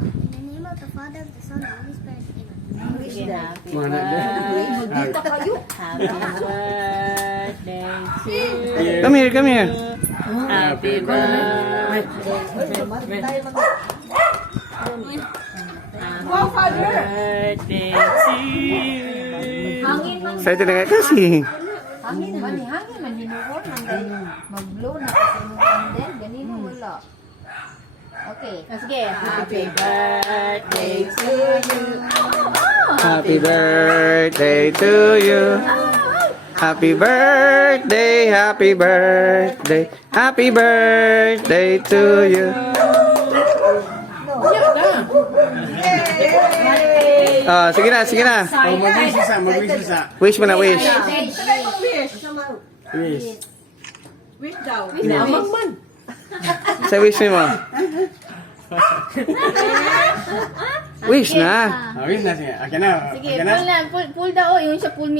In the name of the Father, the Son, and the Holy Spirit. Amen. Sige na. Mana Magdita kayo. Happy birthday to you. Come here, come here. Happy birthday. Wow, Father! Birthday to you. Hangin man. Excited na kayo kasi. Hangin man. Hangin man. Hinuhon man. Mag-blow na kasi mo kandel. Ganino wala. Okay. Sige. Happy birthday to you. Happy birthday to you. Happy birthday, happy birthday, happy birthday to you. Ah, sige na, sige na. Oh, mag-wish isa, mag-wish isa. Wish mo na, wish. Wish. Wish daw. Sa wish mo. Wish na. Ah, wish na siya. Akin na. Sige, Akin na. pull daw. Yung siya pull me